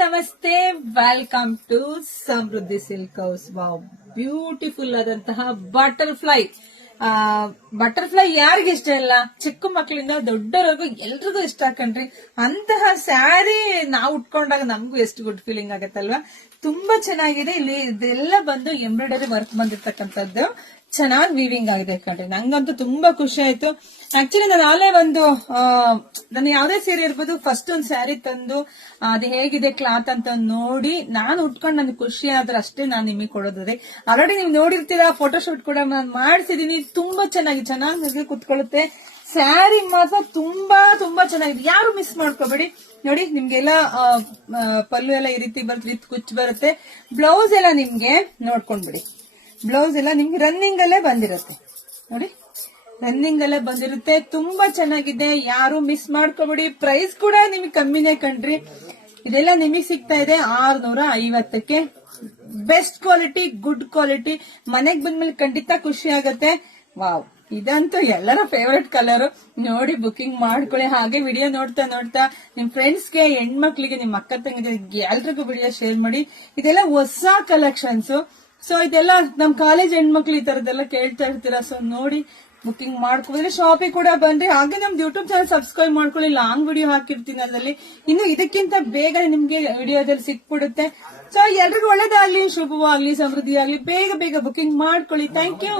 ನಮಸ್ತೆ, welcome to Samruddhi silk house. Wow, beautiful ಆದಂತಹ butterfly ಯಾರಿಗೆ ಇಷ್ಟ ಇಲ್ಲ? ಚಿಕ್ಕ ಮಕ್ಕಳಿಂದ ದೊಡ್ಡವರೆಗೂ ಎಲ್ರಿಗೂ ಇಷ್ಟ ಕಣ್ರಿ. ಅಂತಹ ಸ್ಯಾರಿ ನಾವು ಉಟ್ಕೊಂಡಾಗ ನಮಗೂ ಎಷ್ಟು ಗುಡ್ ಫೀಲಿಂಗ್ ಆಗತ್ತಲ್ವಾ. ತುಂಬಾ ಚೆನ್ನಾಗಿದೆ. ಇಲ್ಲಿ ಇದೆಲ್ಲ ಬಂದು ಎಂಬ್ರಾಯ್ಡರಿ ವರ್ಕ್ ಬಂದಿರ್ತಕ್ಕಂಥದ್ದು. ಚೆನ್ನಾಗಿ ವೀವಿಂಗ್ ಆಗಿದೆ ಕಣ್ರಿ. ನಂಗಂತೂ ತುಂಬಾ ಖುಷಿ ಆಯ್ತು. ಆಕ್ಚುಲಿ ನಾನು ಆಲೇ ನಾನು ಯಾವ್ದೇ ಸೀರೆ ಇರ್ಬೋದು, ಫಸ್ಟ್ ಒಂದು ಸ್ಯಾರಿ ತಂದು ಅದು ಹೇಗಿದೆ ಕ್ಲಾತ್ ಅಂತ ನೋಡಿ ನಾನು ಉಟ್ಕೊಂಡು ನನಗೆ ಖುಷಿ ಆದ್ರೆ ಅಷ್ಟೇ ನಾನು ನಿಮಗೆ ಕೊಡೋದ್ರಿ. ಆಲ್ರೆಡಿ ನೀವು ನೋಡಿರ್ತೀರಾ, ಫೋಟೋಶೂಟ್ ಕೂಡ ನಾನು ಮಾಡಿಸಿದೀನಿ. ತುಂಬಾ ಚೆನ್ನಾಗಿ ಕುತ್ಕೊಳ್ಳುತ್ತೆ. ಸ್ಯಾರಿ ಮಾತ್ರ ತುಂಬಾ ತುಂಬಾ ಚೆನ್ನಾಗಿದೆ. ಯಾರು ಮಿಸ್ ಮಾಡ್ಕೋಬೇಡಿ. ನೋಡಿ, ನಿಮ್ಗೆಲ್ಲ ಪಲ್ಲು ಎಲ್ಲ ಈ ರೀತಿ ಬರುತ್ತೆ, ಕುಚ್ಚು ಬರುತ್ತೆ. ಬ್ಲೌಸ್ ಎಲ್ಲ ನಿಮ್ಗೆ ನೋಡ್ಕೊಂಡ್ಬಿಡಿ. ಬ್ಲೌಸ್ ಎಲ್ಲ ನಿಮ್ಗೆ ರನ್ನಿಂಗ್ ಅಲ್ಲೇ ಬಂದಿರುತ್ತೆ. ನೋಡಿ, ರನ್ನಿಂಗ್ ಅಲ್ಲೇ ಬಂದಿರುತ್ತೆ. ತುಂಬಾ ಚೆನ್ನಾಗಿದೆ. ಯಾರು ಮಿಸ್ ಮಾಡ್ಕೋಬೇಡಿ. ಪ್ರೈಸ್ ಕೂಡ ನಿಮ್ಗೆ ಕಮ್ಮಿನೇ ಕಣ್ರಿ. ಇದೆಲ್ಲ ನಿಮಗೆ ಸಿಗ್ತಾ ಇದೆ 650ಕ್ಕೆ. Best quality, good quality. ಮನೆಗ್ ಬಂದ್ಮೇಲೆ ಖಂಡಿತ ಖುಷಿ ಆಗತ್ತೆ. ವಾವ್, ಇದಂತೂ ಎಲ್ಲರ ಫೇವರೇಟ್ ಕಲರ್. ನೋಡಿ, ಬುಕಿಂಗ್ ಮಾಡ್ಕೊಳ್ಳಿ. ಹಾಗೆ ವಿಡಿಯೋ ನೋಡ್ತಾ ನೋಡ್ತಾ ನಿಮ್ ಫ್ರೆಂಡ್ಸ್ಗೆ, ಹೆಣ್ಮಕ್ಳಿಗೆ, ನಿಮ್ ಅಕ್ಕ ತಂಗಿಗೆ ಎಲ್ರಿಗೂ ವಿಡಿಯೋ ಶೇರ್ ಮಾಡಿ. ಇದೆಲ್ಲ ಹೊಸ ಕಲೆಕ್ಷನ್ಸ್. ಸೊ ಇದೆಲ್ಲ ನಮ್ ಕಾಲೇಜ್ ಹೆಣ್ಮಕ್ಳು ಈ ತರದೆಲ್ಲ ಕೇಳ್ತಾ ಇರ್ತೀರಾ. ಸೊ ನೋಡಿ, ಬುಕಿಂಗ್ ಮಾಡ್ಕೊಂಡ್ರೆ ಶಾಪಿಗೆ ಕೂಡ ಬನ್ರಿ. ಹಾಗೆ ನಮ್ದು ಯೂಟ್ಯೂಬ್ ಚಾನಲ್ ಸಬ್ಸ್ಕ್ರೈಬ್ ಮಾಡ್ಕೊಳ್ಳಿ. ಲಾಂಗ್ ವಿಡಿಯೋ ಹಾಕಿರ್ತೀನಿ ಅದರಲ್ಲಿ. ಇನ್ನು ಇದಕ್ಕಿಂತ ಬೇಗ ನಿಮ್ಗೆ ವಿಡಿಯೋದಲ್ಲಿ ಸಿಕ್ಬಿಡುತ್ತೆ. ಸೊ ಎಲ್ರಿಗೂ ಒಳ್ಳೇದಾಗ್ಲಿ, ಶುಭವಾಗ್ಲಿ, ಸಮೃದ್ಧಿ ಆಗ್ಲಿ. ಬೇಗ ಬೇಗ ಬುಕಿಂಗ್ ಮಾಡ್ಕೊಳ್ಳಿ. Thank you.